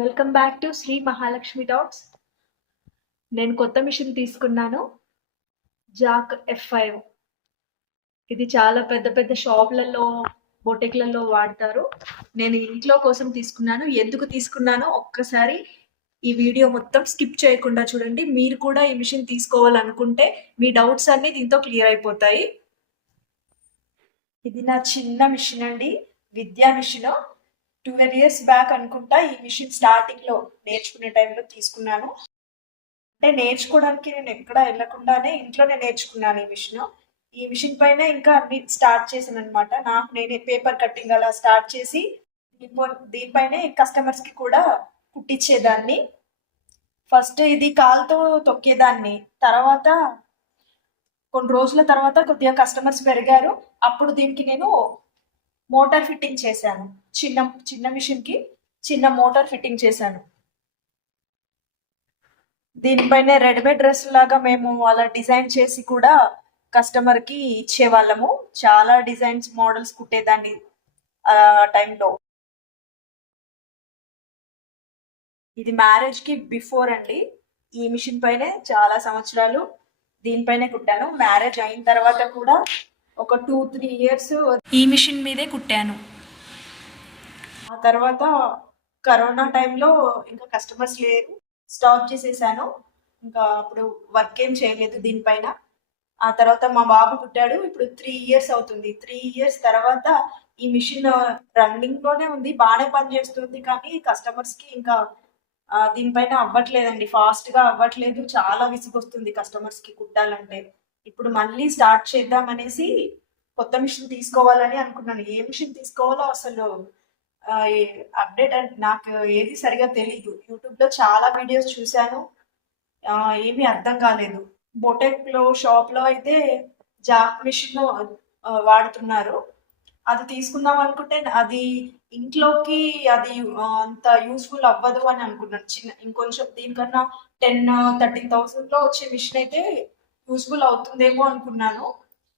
Welcome back to Shri Mahalakshmi talks. నేను కొత్త machine తీసుకున్నాను, జాక్ F5. ఇది చాలా పెద్ద పెద్ద షాపులలో, బొటిక్లలో వాడతారు. నేను ఇంట్లో కోసం తీసుకున్నాను. ఎందుకు తీసుకున్నానో ఒక్కసారి ఈ వీడియో మొత్తం స్కిప్ చేయకుండా చూడండి. మీరు కూడా ఈ మిషన్ తీసుకోవాలనుకుంటే మీ డౌట్స్ అన్ని దీంతో క్లియర్ అయిపోతాయి. ఇది నా చిన్న మిషన్ అండి, విద్యా మిషన్. 12 years బ్యాక్ అనుకుంటా ఈ మిషన్ స్టార్టింగ్ లో నేర్చుకునే టైంలో తీసుకున్నాను. అంటే నేర్చుకోవడానికి నేను ఎక్కడ వెళ్ళకుండానే ఇంట్లోనే నేర్చుకున్నాను ఈ మిషన్ పైన ఇంకా అన్ని స్టార్ట్ చేశాను అనమాట. నాకు నేనే పేపర్ కట్టింగ్ అలా స్టార్ట్ చేసి దీనిపైనే కస్టమర్స్ కి కూడా కుట్టించేదాన్ని. ఫస్ట్ ఇది కాలుతో తొక్కేదాన్ని, తర్వాత కొన్ని రోజుల తర్వాత కొద్దిగా కస్టమర్స్ పెరిగారు. అప్పుడు దీనికి నేను మోటార్ ఫిట్టింగ్ చేశాను. చిన్న చిన్న మిషన్ కి చిన్న మోటార్ ఫిట్టింగ్ చేశాను. దీనిపైన రెడీమేడ్ డ్రెస్ లాగా మేము అలా డిజైన్ చేసి కూడా కస్టమర్ కి ఇచ్చేవాళ్ళము. చాలా డిజైన్స్, మోడల్స్ కుట్టేదాన్ని ఆ టైంలో. ఇది మ్యారేజ్ కి బిఫోర్ అండి. ఈ మిషన్ పైనే చాలా సంవత్సరాలు దీనిపైనే కుట్టాను. మ్యారేజ్ అయిన తర్వాత కూడా ఒక 2-3 years ఈ మిషన్ మీదే కుట్టాను. ఆ తర్వాత కరోనా టైంలో ఇంకా కస్టమర్స్ లేరు, స్టాప్ చేసేసాను. ఇంకా అప్పుడు వర్క్ ఏం చేయలేదు దీనిపైన. ఆ తర్వాత మా బాబు పుట్టాడు. ఇప్పుడు 3 years అవుతుంది. 3 years తర్వాత ఈ మిషన్ రన్నింగ్ లోనే ఉంది, బాగానే పనిచేస్తుంది. కానీ కస్టమర్స్ కి ఇంకా దీనిపైన అవ్వట్లేదండి, ఫాస్ట్ గా అవ్వట్లేదు. చాలా విసుగొస్తుంది కస్టమర్స్ కి కుట్టాలంటే. ఇప్పుడు మళ్ళీ స్టార్ట్ చేద్దాం అనేసి కొత్త మిషన్ తీసుకోవాలని అనుకున్నాను. ఏ మిషన్ తీసుకోవాలో అసలు అప్డేట్ అంటే నాకు ఏది సరిగా తెలీదు. యూట్యూబ్ లో చాలా వీడియోస్ చూశాను, ఏమీ అర్థం కాలేదు. బొటెక్ లో షాప్ లో అయితే జాక్ మిషన్ వాడుతున్నారు. అది తీసుకుందాం అనుకుంటే అది ఇంట్లోకి అది అంత యూస్ఫుల్ అవ్వదు అని అనుకున్నాను. ఇంకొంచెం దీనికన్నా 10-13,000 లో వచ్చే మిషన్ అయితే యూస్ఫుల్ అవుతుందేమో అనుకున్నాను.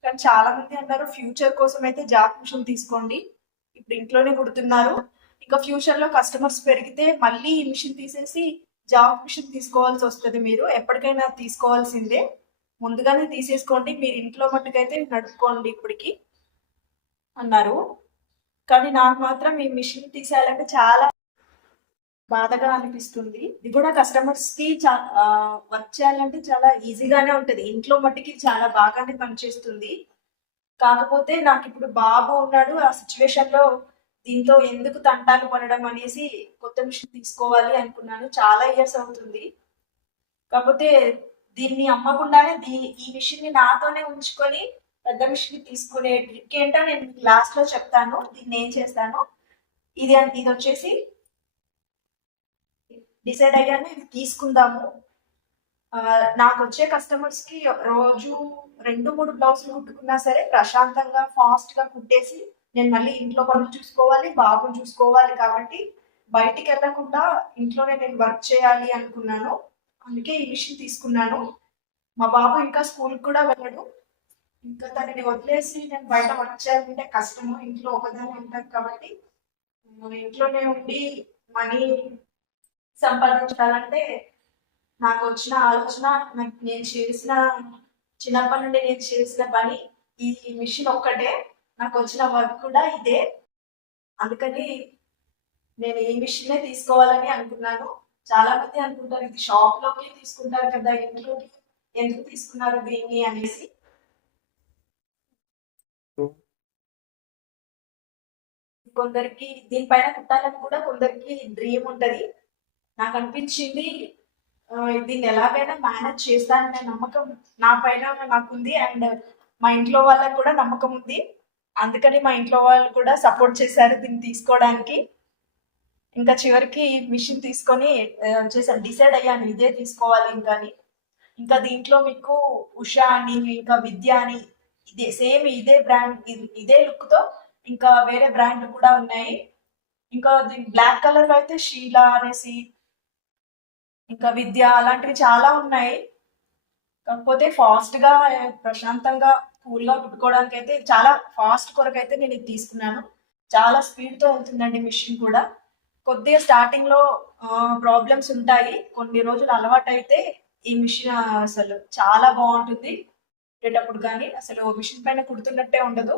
కానీ చాలా మంది అన్నారు ఫ్యూచర్ కోసం అయితే జాక్ మిషన్ తీసుకోండి, ఇప్పుడు ఇంట్లోనే కుడుతున్నారు, ఇంకా ఫ్యూచర్ లో కస్టమర్స్ పెరిగితే మళ్ళీ ఈ మిషన్ తీసేసి జాబ్ మిషన్ తీసుకోవాల్సి వస్తుంది. మీరు ఎప్పటికైనా తీసుకోవాల్సిందే, ముందుగానే తీసేసుకోండి, మీరు ఇంట్లో మట్టుకైతే నడుపుకోండి ఇప్పటికి అన్నారు. కానీ నాకు మాత్రం ఈ మిషన్ తీసేయాలంటే చాలా బాధగా అనిపిస్తుంది. ఇది కూడా కస్టమర్స్ కి వర్క్ చేయాలంటే చాలా ఈజీగానే ఉంటది, ఇంట్లో మట్టుకి చాలా బాగానే పనిచేస్తుంది. కాకపోతే నాకు ఇప్పుడు బాబు ఉన్నాడు, ఆ సిచ్యువేషన్ లో దీంతో ఎందుకు తంటాలు పడడం అనేసి కొత్త మిషన్ తీసుకోవాలి అనుకున్నాను. చాలా ఇయర్స్ అవుతుంది. కాకపోతే దీన్ని అమ్మకుండానే ఈ మిషన్ ని నాతోనే ఉంచుకొని పెద్ద మిషన్ తీసుకునే ట్రిక్ ఏంటో నేను లాస్ట్ లో చెప్తాను. దీన్ని ఏం చేస్తాను, ఇది వచ్చేసి డిసైడ్ అయ్యాను, ఇది తీసుకుందాము. నాకు వచ్చే కస్టమర్స్ కి రోజు 2-3 బ్లౌజులు కుట్టుకున్నా సరే ప్రశాంతంగా ఫాస్ట్ గా కుట్టేసి నేను మళ్ళీ ఇంట్లో పనులు చూసుకోవాలి, బాబుని చూసుకోవాలి. కాబట్టి బయటికి వెళ్ళకుండా ఇంట్లోనే నేను వర్క్ చేయాలి అనుకున్నాను. అందుకే ఈ మిషన్ తీసుకున్నాను. మా బాబు ఇంకా స్కూల్ కూడా వెళ్ళడు. ఇంకా తనని వదిలేసి నేను బయట వర్క్ చేయాలంటే కష్టము, ఇంట్లో ఒకదాన్ని ఉంటాను. కాబట్టి ఇంట్లోనే ఉండి మనీ సంపాదించాలంటే నాకు వచ్చిన ఆలోచన, నేను చేసిన చిన్నప్పటి నుండి నేను చేసిన పని ఈ మిషన్ ఒక్కటే, నాకు వచ్చిన వర్క్ కూడా ఇదే. అందుకని నేను ఈ మిషనే తీసుకోవాలని అనుకున్నాను. చాలా మంది అనుకుంటారు ఇది షాప్ లోకి తీసుకుంటారు కదా, ఇంట్లోకి ఎందుకు తీసుకున్నారు దీన్ని అనేసి. కొందరికి దీనిపైన కుట్టాలని కూడా కొందరికి డ్రీమ్ ఉంటది. నాకు అనిపించింది దీన్ని ఎలాగైనా మేనేజ్ చేస్తాననే నమ్మకం నా పైన నాకుంది, అండ్ మా ఇంట్లో వాళ్ళకి కూడా నమ్మకం ఉంది. అందుకని మా ఇంట్లో వాళ్ళు కూడా సపోర్ట్ చేశారు దీన్ని తీసుకోవడానికి. ఇంకా చివరికి మిషన్ తీసుకొని చేశాను, డిసైడ్ అయ్యాను ఇదే తీసుకోవాలి ఇంకా. ఇంకా దీంట్లో మీకు ఉషా అని, ఇంకా విద్య అని, ఇదే సేమ్ ఇదే బ్రాండ్, ఇదే లుక్ తో ఇంకా వేరే బ్రాండ్ కూడా ఉన్నాయి. ఇంకా బ్లాక్ కలర్ లో అయితే షీలా అనేసి, ఇంకా విద్య అలాంటివి చాలా ఉన్నాయి. కాకపోతే ఫాస్ట్ గా ప్రశాంతంగా కూల్ గా కుట్టుకోవడానికి అయితే చాలా ఫాస్ట్ కొరకు అయితే నేను ఇది తీసుకున్నాను. చాలా స్పీడ్ తో వెళ్తుందండి మిషన్ కూడా. కొద్దిగా స్టార్టింగ్ లో ప్రాబ్లమ్స్ ఉంటాయి. కొన్ని రోజులు అలవాటు అయితే ఈ మిషన్ అసలు చాలా బాగుంటుంది. కుట్టేటప్పుడు కానీ అసలు మిషన్ పైన కుడుతున్నట్టే ఉండదు.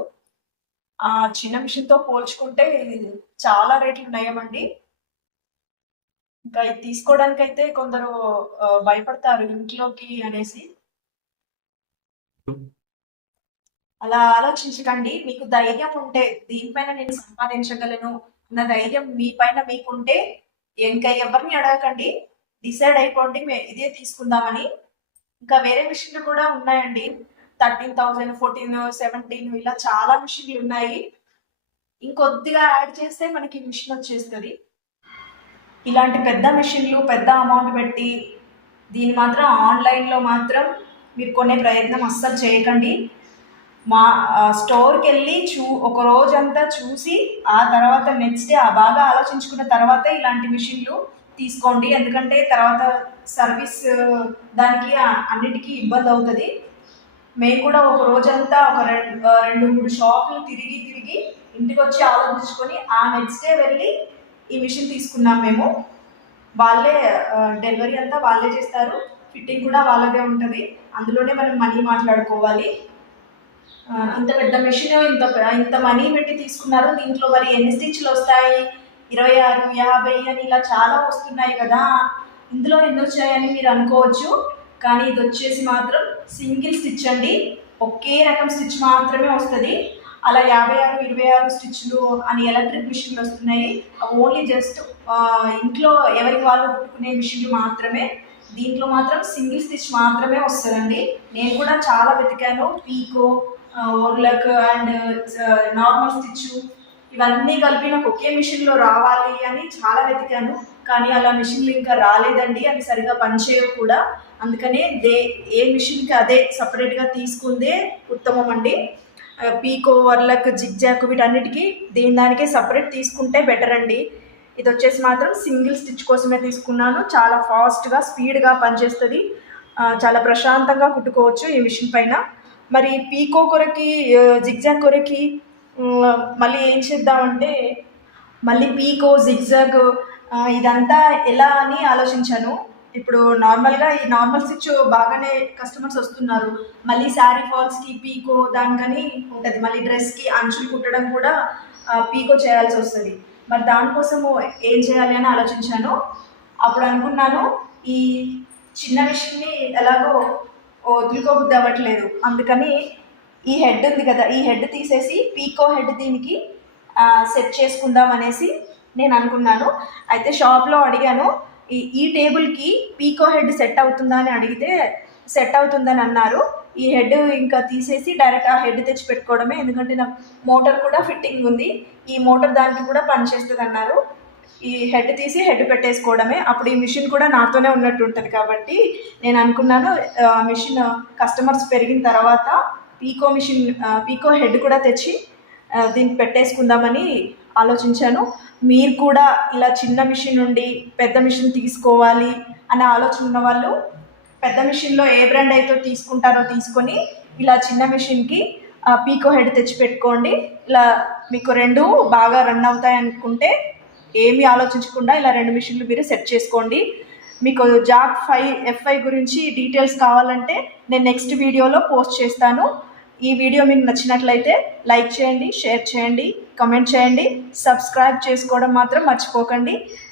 ఆ చిన్న మిషన్ తో పోల్చుకుంటే ఇది చాలా రేట్లు నయమండి. ఇంకా ఇది తీసుకోవడానికి అయితే కొందరు భయపడతారు ఇంట్లోకి అనేసి. అలా ఆలోచించకండి. మీకు ధైర్యం ఉంటే దీనిపైన నేను సంపాదించగలను అన్న ధైర్యం మీ పైన మీకుంటే ఇంకా ఎవరిని అడగకండి. డిసైడ్ అయిపోండి ఇదే తీసుకుందామని. ఇంకా వేరే మిషన్లు కూడా ఉన్నాయండి. 13,000, 14, 17 ఇలా చాలా మిషన్లు ఉన్నాయి. ఇంకొద్దిగా యాడ్ చేస్తే మనకి మిషన్ వచ్చేస్తుంది. ఇలాంటి పెద్ద మిషన్లు పెద్ద అమౌంట్ పెట్టి దీన్ని మాత్రం ఆన్లైన్లో మాత్రం మీరు కొనే ప్రయత్నం అస్సలు చేయకండి. మా స్టోర్కి వెళ్ళి ఒక రోజంతా చూసి ఆ తర్వాత నెక్స్ట్ డే బాగా ఆలోచించుకున్న తర్వాతే ఇలాంటి మిషన్లు తీసుకోండి. ఎందుకంటే తర్వాత సర్వీస్ దానికి అన్నిటికీ ఇబ్బంది అవుతుంది. మేము కూడా ఒక రోజంతా ఒక 2-3 షాపులు తిరిగి ఇంటికి వచ్చి ఆలోచించుకొని ఆ నెక్స్ట్ డే వెళ్ళి ఈ మిషన్ తీసుకున్నాం మేము. వాళ్ళే డెలివరీ అంతా వాళ్ళే చేస్తారు, ఫిట్టింగ్ కూడా వాళ్ళదే ఉంటుంది. అందులోనే మనం మనీ మాట్లాడుకోవాలి. ఇంత పెద్ద మెషిన్ ఇంత మనీ పెట్టి తీసుకున్నారు. దీంట్లో మరి ఎన్ని స్టిచ్లు వస్తాయి, 26, 50 అని ఇలా చాలా వస్తున్నాయి కదా, ఇందులో ఎన్ని వచ్చాయని మీరు అనుకోవచ్చు. కానీ ఇది వచ్చేసి మాత్రం సింగిల్ స్టిచ్ అండి. ఒకే రకం స్టిచ్ మాత్రమే వస్తుంది. అలా 56, 26 స్టిచ్లు అని ఎలక్ట్రిక్ మిషన్లు వస్తున్నాయి. ఓన్లీ జస్ట్ ఇంట్లో ఎవరికి వాళ్ళు కుట్టుకునే మిషన్లు మాత్రమే. దీంట్లో మాత్రం సింగిల్ స్టిచ్ మాత్రమే వస్తుందండి. నేను కూడా చాలా వెతికాను. పీకో, ఓర్లక్ అండ్ నార్మల్ స్టిచ్ ఇవన్నీ కలిపి నాకు ఒకే మిషన్లో రావాలి అని చాలా వెతికాను. కానీ అలా మిషన్లు ఇంకా రాలేదండి. అవి సరిగా పనిచేయవు కూడా. అందుకనే ఏ మిషన్కి అదే సపరేట్గా తీసుకుందే ఉత్తమం అండి. పీకో, వర్లక్, జిగ్జాక్ వీటన్నిటికీ దానికే సపరేట్ తీసుకుంటే బెటర్ అండి. ఇది వచ్చేసి మాత్రం సింగిల్ స్టిచ్ కోసమే తీసుకున్నాను. చాలా ఫాస్ట్గా స్పీడ్గా పనిచేస్తుంది. చాలా ప్రశాంతంగా కుట్టుకోవచ్చు ఈ మిషన్ పైన. మరి పీకో కొరకి, జిగ్జాగ్ కొరకి మళ్ళీ ఏం చేద్దామంటే మళ్ళీ పీకో, జిగ్జాగ్ ఇదంతా ఎలా అని ఆలోచించాను. ఇప్పుడు నార్మల్గా ఈ నార్మల్ స్టిచ్ బాగానే కస్టమర్స్ వస్తున్నారు. మళ్ళీ శారీ ఫాల్స్కి పీకో దానికని ఉంటుంది. మళ్ళీ డ్రెస్కి అంచులు కుట్టడం కూడా పీకో చేయాల్సి వస్తుంది. మరి దానికోసము ఏం చేయాలి అని ఆలోచించాను. అప్పుడు అనుకున్నాను, ఈ చిన్న మిషన్ని ఎలాగో వదులుకోబుద్ది అవ్వట్లేదు. అందుకని ఈ హెడ్ ఉంది కదా, ఈ హెడ్ తీసేసి పీకో హెడ్ దీనికి సెట్ చేసుకుందాం అనేసి నేను అనుకున్నాను. అయితే షాప్లో అడిగాను, ఈ టేబుల్కి పీకో హెడ్ సెట్ అవుతుందా అని అడిగితే సెట్ అవుతుందని అన్నారు. ఈ హెడ్ ఇంకా తీసేసి డైరెక్ట్ ఆ హెడ్ తెచ్చి పెట్టుకోవడమే. ఎందుకంటే నాకు మోటార్ కూడా ఫిట్టింగ్ ఉంది, ఈ మోటార్ దానికి కూడా పనిచేస్తుంది అన్నారు. ఈ హెడ్ తీసి హెడ్ పెట్టేసుకోవడమే. అప్పుడు ఈ మిషన్ కూడా నాతోనే ఉన్నట్టు ఉంటుంది. కాబట్టి నేను అనుకున్నాను, మిషన్ కస్టమర్స్ పెరిగిన తర్వాత పీకో హెడ్ కూడా తెచ్చి దీనికి పెట్టేసుకుందామని ఆలోచించాను. మీరు కూడా ఇలా చిన్న మిషన్ నుండి పెద్ద మిషన్ తీసుకోవాలి అనే ఆలోచన ఉన్న వాళ్ళు పెద్ద మిషన్లో ఏ బ్రాండ్ అయితే తీసుకుంటారో తీసుకొని ఇలా చిన్న మిషన్కి పీకో హెడ్ తెచ్చి పెట్టుకోండి. ఇలా మీకు 2 బాగా రన్ అవుతాయి అనుకుంటే ఏమీ ఆలోచించకుండా ఇలా 2 మిషన్లు మీరు సెట్ చేసుకోండి. మీకు జాక్ F5 గురించి డీటెయిల్స్ కావాలంటే నేను నెక్స్ట్ వీడియోలో పోస్ట్ చేస్తాను. ఈ వీడియో మీకు నచ్చినట్లయితే లైక్ చేయండి, షేర్ చేయండి, కమెంట్ చేయండి, సబ్స్క్రైబ్ చేసుకోవడం మాత్రం మర్చిపోకండి.